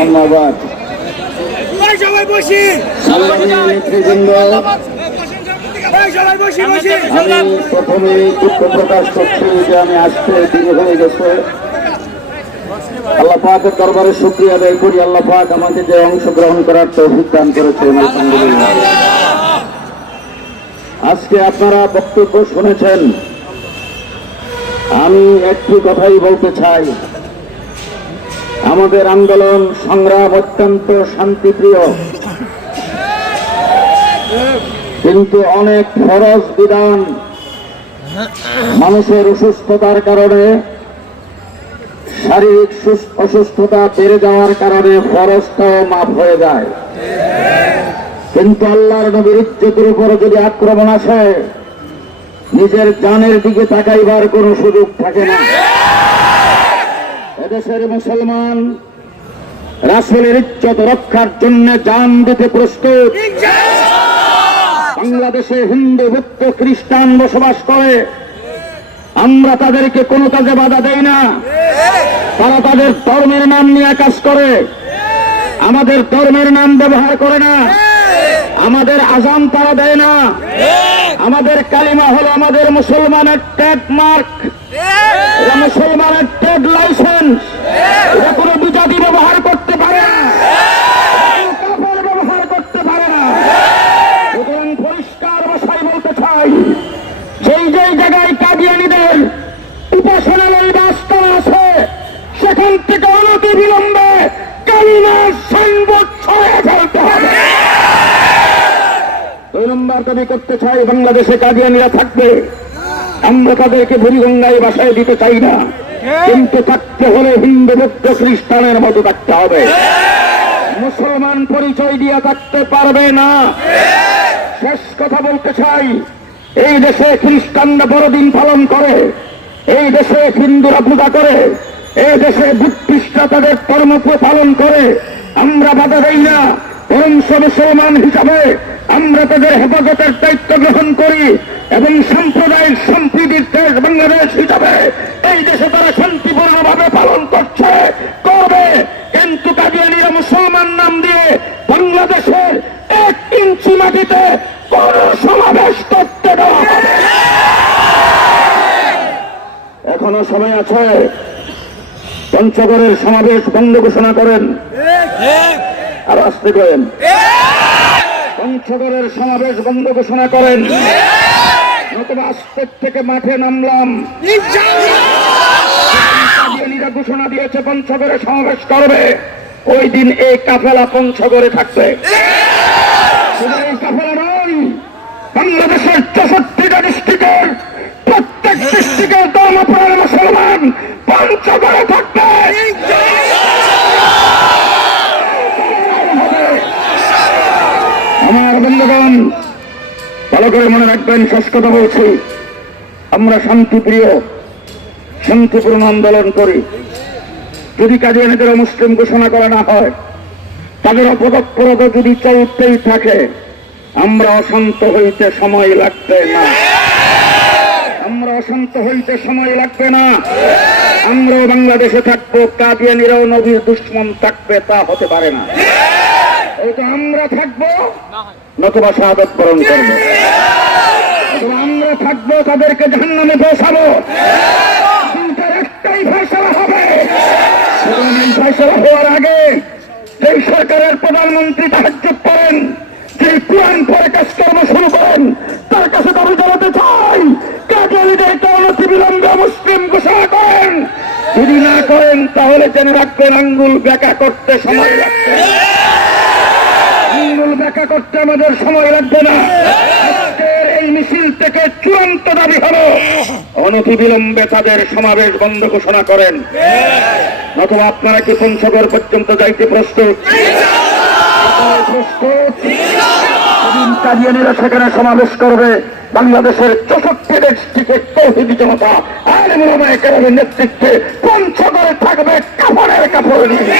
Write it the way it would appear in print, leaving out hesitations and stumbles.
ধন্যবাদ। আমি প্রথমে দুঃখ প্রকাশ করছি যে আমি আসতে দেরি হয়ে গেছে। আল্লাহ পাকের দরবারে শুকরিয়া আদায় করি। আল্লাহ পাক আমাকে যে অংশগ্রহণ করার তৌফিক দান করেছেন, আলহামদুলিল্লাহ। আজকে আপনারা বক্তব্য শুনেছেন, আমি একটি কথাই বলতে চাই। আমাদের আন্দোলন সংগ্রাম অত্যন্ত শান্তিপ্রিয়, কিন্তু অনেক ফরজ বিধান মানুষের অসুস্থতার কারণে, শারীরিক অসুস্থতা বেড়ে যাওয়ার কারণে ফরজটাও মাফ হয়ে যায়। কিন্তু আল্লাহর নবীর ইজ্জতের উপরে যদি আক্রমণ আসে, নিজের জানের দিকে তাকাইবার কোনো সুযোগ থাকে না। এদেশের মুসলমান রাসূলের ইজ্জত রক্ষার জন্য জান দিতে প্রস্তুত। বাংলাদেশে হিন্দু, বৌদ্ধ, খ্রিস্টান বসবাস করে, আমরা তাদেরকে কোনো কাজে বাধা দেই না। তারা তাদের ধর্মের নাম নিয়ে কাজ করে, আমাদের ধর্মের নাম ব্যবহার করে না। আমাদের আযান তারা দেয় না। আমাদের কালিমা হলো আমাদের মুসলমানের ট্রেডমার্ক, এটা মুসলমানের ট্রেড লাইসেন্স। এটা কোনো বিজাতি ব্যবহার করতে পারে না, কাফের ব্যবহার করতে পারে না। সুতরাং পরিষ্কার ভাষায় বলতে চাই, যেই যেই জায়গায় কাদিয়ানীদের উপাসনালয় রাস্তা আছে, সেখান থেকে অনতি বিলম্বে কালিমার সাইনবোর্ড ছড়িয়ে ফেলতে হবে। 2 নম্বর দাবি করতে চাই, বাংলাদেশে কাদিয়ানীরা থাকবে, আমরা তাদেরকে বুড়িগঙ্গায় বাসায় দিতে চাই না, কিন্তু থাকতে হলে হিন্দু, বৌদ্ধ, খ্রিস্টানের মতো থাকতে হবে। মুসলমান পরিচয় দিয়ে থাকতে পারবে না। শেষ কথা বলতে চাই, এই দেশে খ্রিস্টানরা বড়দিন পালন করে, এই দেশে হিন্দুরা পূজা করে, এই দেশে বুদ্ধিস্টরা তাদের ধর্ম পালন করে, আমরা বাধা দেই না। বরঞ্চ মুসলমান হিসাবে আমরা তাদের হেফাজতের দায়িত্ব গ্রহণ করি এবং সাম্প্রদায়িক সম্প্রীতির দেশ বাংলাদেশ হিসাবে এই দেশে তারা শান্তিপূর্ণভাবে পালন করছে, করবে। কিন্তু কাদিয়ানীরা মুসলমান নাম দিয়ে বাংলাদেশের 1 ইঞ্চি মাটিতে কোন সমাবেশ করতে দেওয়া হবে। এখনো সময় আছে, পঞ্চগড়ের সমাবেশ বন্ধ ঘোষণা করেন। আর আসতে করেন, পঞ্চগড়ের সমাবেশ বন্ধ ঘোষণা করেন, নতুবা আজকের থেকে মাঠে নামলাম। কাদিয়ানীরা ঘোষণা দিয়েছে পঞ্চগড়ে সমাবেশ করবে, ওই দিন এই কাফেলা পঞ্চগড়ে থাকবে। শুধু এই কাফেলা নয়, বাংলাদেশের 64টা ডিস্ট্রিক্টের প্রত্যেক ডিস্ট্রিক্টের ধর্মপ্রাণ মুসলমান পঞ্চগড়ে থাকবে। আমার বন্ধুগণ, ভালো করে মনে রাখবেন, শেষ কথা বলছি, আমরা শান্তিপ্রিয়, শান্তিপূর্ণ আন্দোলন করি। যদি কাদিয়ানীদের মুসলিম ঘোষণা করা না হয়, তাদের অপতৎপরতা যদি চলতেই থাকে, আমরা অশান্ত হইতে সময় লাগবে না। আমরা অশান্ত হইতে সময় লাগবে না। আমরাও বাংলাদেশে থাকবো, কাদিয়ানীরাও নবীর দুশ্মন থাকবে, তা হতে পারে না। হয়তো আমরা থাকবো, নতুবা শাহাদাত বরণ করবো। আমরা থাকবো, তাদেরকে জাহান্নামে পৌঁছাবো। একটাই ফয়সালা হবে। ফয়সালা হওয়ার আগে যেই সরকারের প্রধানমন্ত্রী তাহাজ্জুদ করেন, যে কোরআন পড়ে কাজকর্ম শুরু করেন, তার কাছে দাবি জানাতে চাই, কাদিয়ানীদেরকে অনতিবিলম্বে মুসলিম ঘোষণা করেন। যদি না করেন, তাহলে জেনে রাখবেন, আঙ্গুল বেঁকা করতে সময় লাগবে। আঙ্গুল বেঁকা করতে আমাদের সময় লাগবে না। আজকের এই মিছিল থেকে চূড়ান্ত দাবি হলো, অনতিবিলম্বে তাদের সমাবেশ বন্ধ ঘোষণা করেন। নতুবা আপনারা কি পঞ্চগড় পর্যন্ত যাইতে প্রস্তুত? কাদিয়ানীরা সেখানে সমাবেশ করবে। বাংলাদেশের 64 ডিস্ট্রিক্টের তৌহিদি জনতা আলেম ওলামায়ে কেরামের নেতৃত্বে পঞ্চগড়ে থাকবে কাপড়ের কাপড় নিয়ে।